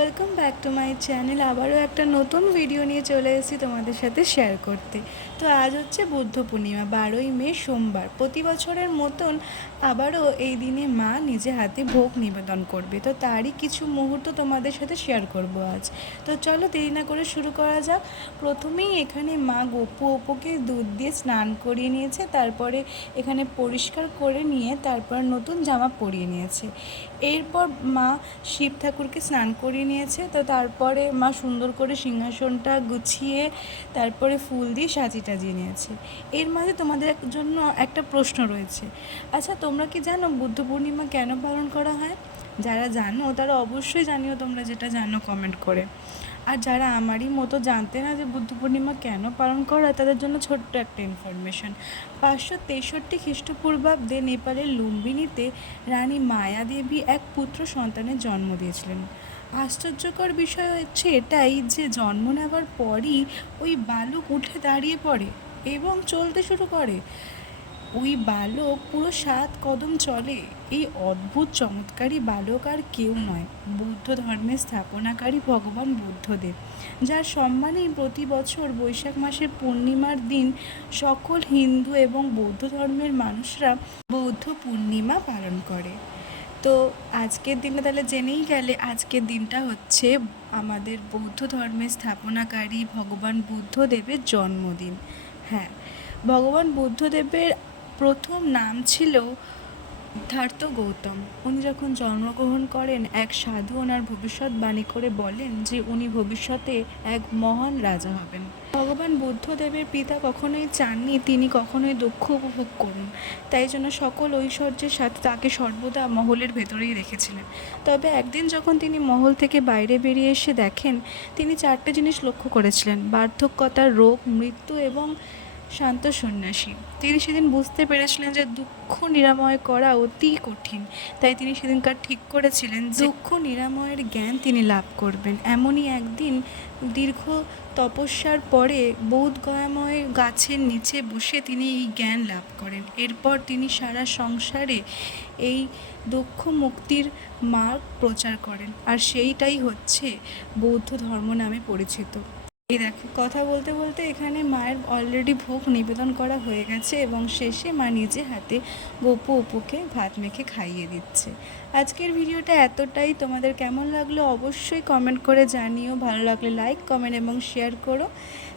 Welcome back to my channel. আবারও একটা নতুন ভিডিও নিয়ে চলে এসেছি তোমাদের সাথে শেয়ার করতে। তো আজ হচ্ছে বুদ্ধ পূর্ণিমা, 12ই মে সোমবার। প্রতি বছরের মতন আবারও এই দিনে মা নিজে হাতে ভোগ নিবেদন করবে, তো তারই কিছু মুহূর্ত তোমাদের সাথে শেয়ার করব আজ। তো চলো দেরি না করে শুরু করা যাক। প্রথমেই এখানে মা অপুকে দুধ দিয়ে স্নান করিয়ে নিয়েছে, তারপরে এখানে পরিষ্কার করে নিয়ে তারপর নতুন জামা পরিয়ে নিয়েছে। এরপর মা শিব ঠাকুরকে স্নান করিয়ে নিয়েছে। তো তারপরে মা সুন্দর করে সিংহাসনটা গুছিয়ে তারপরে ফুল দিয়ে সাজিয়ে নিয়েছে। এর মাঝে তোমাদের জন্য একটা প্রশ্ন রয়েছে। আচ্ছা, তোমরা কি জানো বুদ্ধ পূর্ণিমা কেন পালন করা হয়? যারা জানো তারা অবশ্যই জানিও, তোমরা যেটা জানো কমেন্ট করে। আর যারা আমারই মতো জানতে না যে বুদ্ধ পূর্ণিমা কেন পালন করা, তাদের জন্য ছোট্ট একটা ইনফরমেশন। 563 খ্রিস্টপূর্বাব্দে নেপালের লুম্বিনীতে রানী মায়া দেবী এক পুত্র সন্তানের জন্ম দিয়েছিলেন। আশ্চর্যকর বিষয় হচ্ছে এটাই যে জন্ম নেওয়ার পরই ওই বালক উঠে দাঁড়িয়ে পড়ে এবং চলতে শুরু করে। ওই বালক পুরো 7 কদম চলে। এই অদ্ভুত চমৎকারী বালক আর কেউ নয়, বৌদ্ধ ধর্মের স্থাপনাকারী ভগবান বুদ্ধদেব, যার সম্মানেই প্রতি বছর বৈশাখ মাসের পূর্ণিমার দিন সকল হিন্দু এবং বৌদ্ধ ধর্মের মানুষরা বৌদ্ধ পূর্ণিমা পালন করে। তো আজকের দিনটা তাহলে জেনেই গেলে, আজকের দিনটা হচ্ছে আমাদের বৌদ্ধ ধর্মের স্থাপনাকারী ভগবান বুদ্ধদেবের জন্মদিন। হ্যাঁ, ভগবান বুদ্ধদেবের প্রথম নাম ছিল সিদ্ধার্থ গৌতম। উনি যখন জন্মগ্রহণ করেন, এক সাধু ওনার ভবিষ্যৎবাণী করে বলেন যে উনি ভবিষ্যতে এক মহান রাজা হবেন। ভগবান বুদ্ধদেবের পিতা কখনোই চাননি তিনি কখনোই দুঃখ উপভোগ করুন, তাই জন্য সকল ঐশ্বর্যের সাথে তাকে সর্বদা মহলের ভেতরেই রেখেছিলেন। তবে একদিন যখন তিনি মহল থেকে বাইরে বেরিয়ে এসে দেখেন, তিনি 4টে জিনিস লক্ষ্য করেছিলেন: বার্ধক্যতা, রোগ, মৃত্যু এবং শান্ত সন্ন্যাসী। তিনি সেদিন বুঝতে পেরেছিলেন যে দুঃখ নিরাময় করা অতি কঠিন, তাই তিনি সেদিনকার ঠিক করেছিলেন যে দুঃখ নিরাময়ের জ্ঞান তিনি লাভ করবেন। এমনই একদিন দীর্ঘ তপস্যার পরে বোধগয়াময় গাছের নিচে বসে তিনি এই জ্ঞান লাভ করেন। এরপর তিনি সারা সংসারে এই দুঃখ মুক্তির মার্গ প্রচার করেন, আর সেইটাই হচ্ছে বৌদ্ধ ধর্ম নামে পরিচিত। এই দেখো, কথা বলতে বলতে এখানে মায়ের অলরেডি ভোগ নিবেদন করা হয়ে গেছে এবং শেষে মা নিজে হাতে অপুকে ভাত মেখে খাইয়ে দিচ্ছে। আজকের ভিডিওটা এতটাই। তোমাদের কেমন লাগলো অবশ্যই কমেন্ট করে জানিও। ভালো লাগলে লাইক, কমেন্ট এবং শেয়ার করো।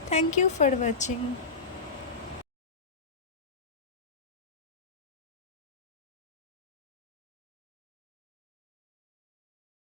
Thank you for watching.